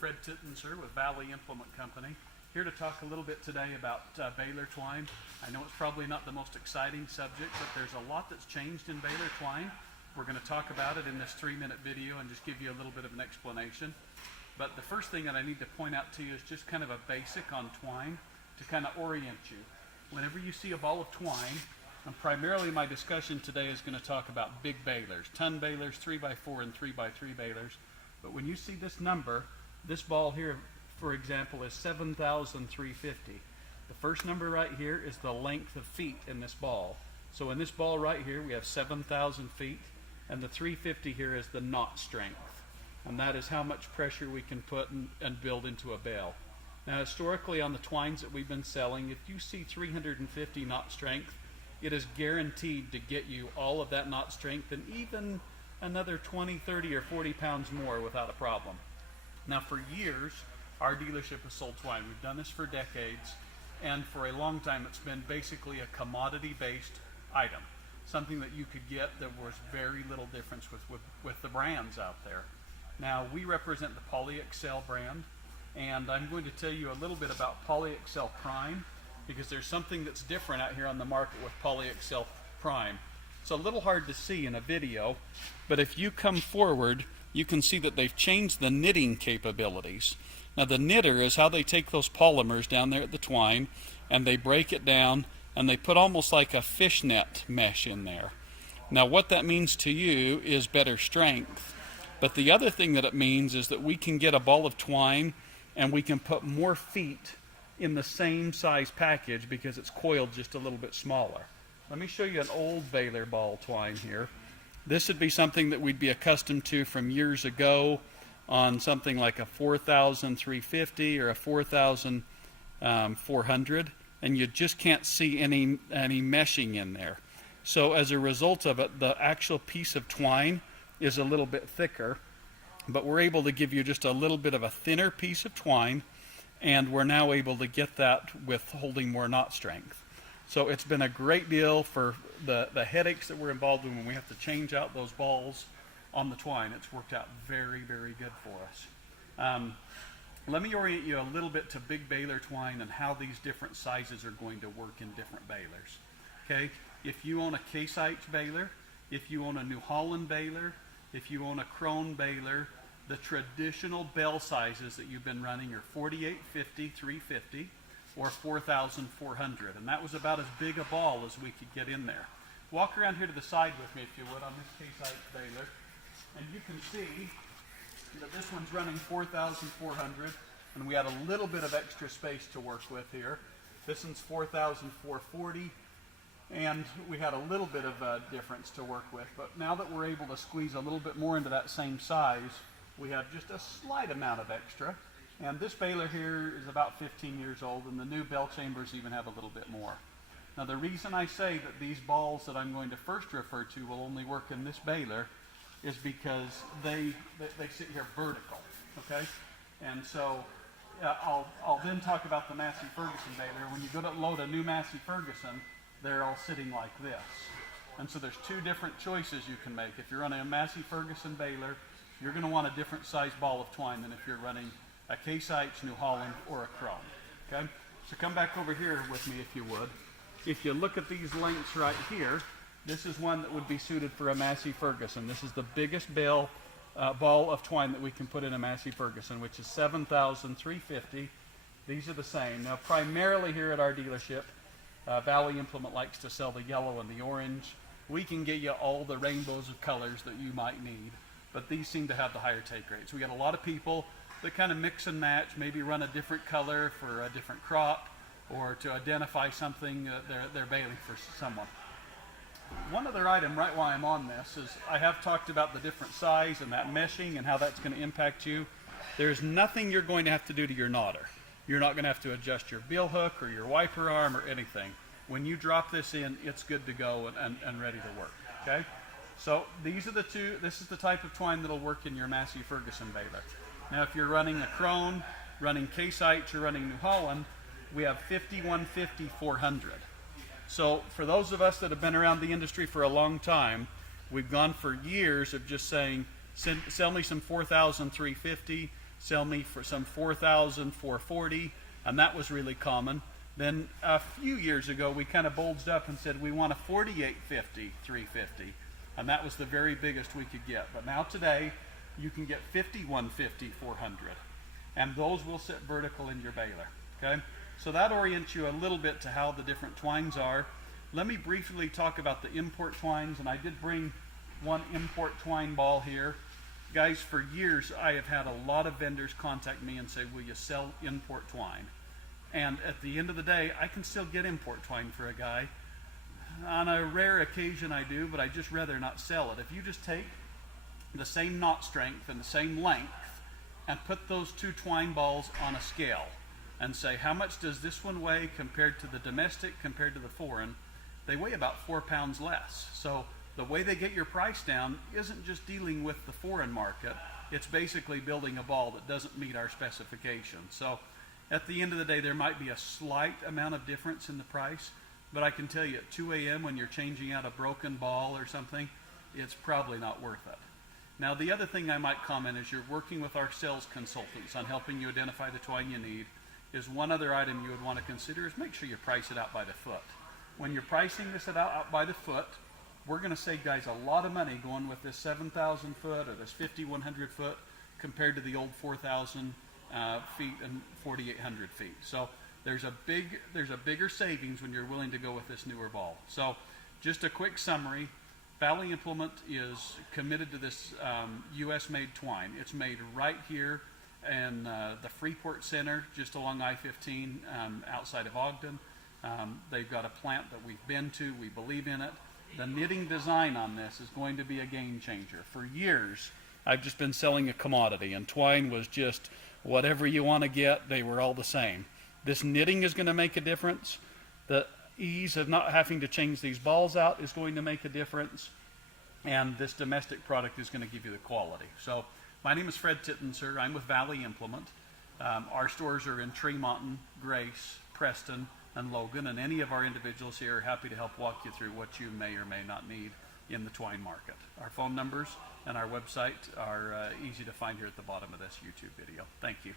Fred Tittenser with Valley Implement Company, here to talk a little bit today about baler twine. I know it's probably not the most exciting subject, but there's a lot that's changed in baler twine. We're going to talk about it in this 3-minute video and just give you a little bit of an explanation. But the first thing that I need to point out to you is just kind of a basic on twine to kind of orient you. Whenever you see a ball of twine, and primarily my discussion today is going to talk about big balers, ton balers, 3x4 and 3x3 balers. But when you see this number, this ball here, for example, is 7,350. The first number right here is the length of feet in this ball. So in this ball right here, we have 7,000 feet, and the 350 here is the knot strength. And that is how much pressure we can put and build into a bale. Now historically on the twines that we've been selling, if you see 350 knot strength, it is guaranteed to get you all of that knot strength and even another 20, 30, or 40 pounds more without a problem. Now for years, our dealership has sold twine. We've done this for decades, and for a long time it's been basically a commodity-based item. Something that you could get that was very little difference with the brands out there. Now we represent the PolyXL brand, and I'm going to tell you a little bit about PolyXL Prime, because there's something that's different out here on the market with PolyXL Prime. It's a little hard to see in a video, but if you come forward, you can see that they've changed the knitting capabilities. Now the knitter is how they take those polymers down there at the twine and they break it down and they put almost like a fishnet mesh in there. Now what that means to you is better strength, but the other thing that it means is that we can get a ball of twine and we can put more feet in the same size package because it's coiled just a little bit smaller. Let me show you an old baler ball twine here. This would be something that we'd be accustomed to from years ago on something like a 4,350 or a 4,400, and you just can't see any meshing in there. So as a result of it, the actual piece of twine is a little bit thicker, but we're able to give you just a little bit of a thinner piece of twine, and we're now able to get that with holding more knot strength. So it's been a great deal for the headaches that we're involved in when we have to change out those balls on the twine. It's worked out very, very good for us. Let me orient you a little bit to big baler twine and how these different sizes are going to work in different balers. Okay, if you own a Case IH baler, if you own a New Holland baler, if you own a Krone baler, the traditional bell sizes that you've been running are 4850, 350, or 4400, and that was about as big a ball as we could get in there. Walk around here to the side with me if you would on this Case IH baler, and you can see that this one's running 4400, and we had a little bit of extra space to work with here. This one's 4440, and we had a little bit of a difference to work with, but now that we're able to squeeze a little bit more into that same size, we have just a slight amount of extra. And this baler here is about 15 years old, and the new bell chambers even have a little bit more. Now the reason I say that these balls that I'm going to first refer to will only work in this baler is because they sit here vertical, okay? And so I'll then talk about the Massey Ferguson baler. When you go to load a new Massey Ferguson, they're all sitting like this. And so there's two different choices you can make. If you're running a Massey Ferguson baler, you're going to want a different size ball of twine than if you're running a Case IH, New Holland, or a Krone. Okay? So come back over here with me if you would. If you look at these lengths right here, this is one that would be suited for a Massey Ferguson. This is the biggest ball of twine that we can put in a Massey Ferguson, which is 7,350. These are the same. Now primarily here at our dealership, Valley Implement likes to sell the yellow and the orange. We can get you all the rainbows of colors that you might need, but these seem to have the higher take rates. We got a lot of people that kind of mix and match, maybe run a different color for a different crop or to identify something they're baling for someone. One other item right while I'm on this is I have talked about the different size and that meshing and how that's going to impact you. There's nothing you're going to have to do to your knotter. You're not going to have to adjust your bill hook or your wiper arm or anything. When you drop this in, it's good to go and ready to work, okay? So these are the two. This is the type of twine that'll work in your Massey Ferguson baler. Now if you're running a Krone, running Case IH, or running New Holland, we have 50, 150, 400. So for those of us that have been around the industry for a long time, we've gone for years of just saying, sell me some 4,350 sell me for some 4,000, 440, and that was really common. Then a few years ago, we kind of bulged up and said we want a 4850, 350, and that was the very biggest we could get. But now today, you can get 5150, 400, and those will sit vertical in your baler. Okay, so that orients you a little bit to how the different twines are. Let me briefly talk about the import twines, and I did bring one import twine ball here. Guys, for years I have had a lot of vendors contact me and say, will you sell import twine? And at the end of the day, I can still get import twine for a guy. On a rare occasion I do, but I just rather not sell it. If you just take the same knot strength and the same length and put those two twine balls on a scale and say, how much does this one weigh compared to the domestic, compared to the foreign, they weigh about 4 pounds less. So the way they get your price down isn't just dealing with the foreign market, it's basically building a ball that doesn't meet our specifications. So at the end of the day, there might be a slight amount of difference in the price, but I can tell you at 2 a.m. when you're changing out a broken ball or something, it's probably not worth it. Now the other thing I might comment is you're working with our sales consultants on helping you identify the twine you need, is one other item you would want to consider is make sure you price it out by the foot. When you're pricing this out by the foot, we're going to save guys a lot of money going with this 7,000 foot or this 5,100 foot compared to the old 4,000 feet and 4,800 feet. So there's a bigger savings when you're willing to go with this newer ball. So just a quick summary. Valley Implement is committed to this U.S. made twine. It's made right here in the Freeport Center, just along I-15 outside of Ogden. They've got a plant that we've been to. We believe in it. The knitting design on this is going to be a game changer. For years, I've just been selling a commodity, and twine was just whatever you want to get, they were all the same. This knitting is going to make a difference. The ease of not having to change these balls out is going to make a difference, and this domestic product is going to give you the quality. So my name is Fred Tittenser. I'm with Valley Implement. Our stores are in Tremont, Grace, Preston, and Logan, and any of our individuals here are happy to help walk you through what you may or may not need in the twine market. Our phone numbers and our website are easy to find here at the bottom of this YouTube video. Thank you.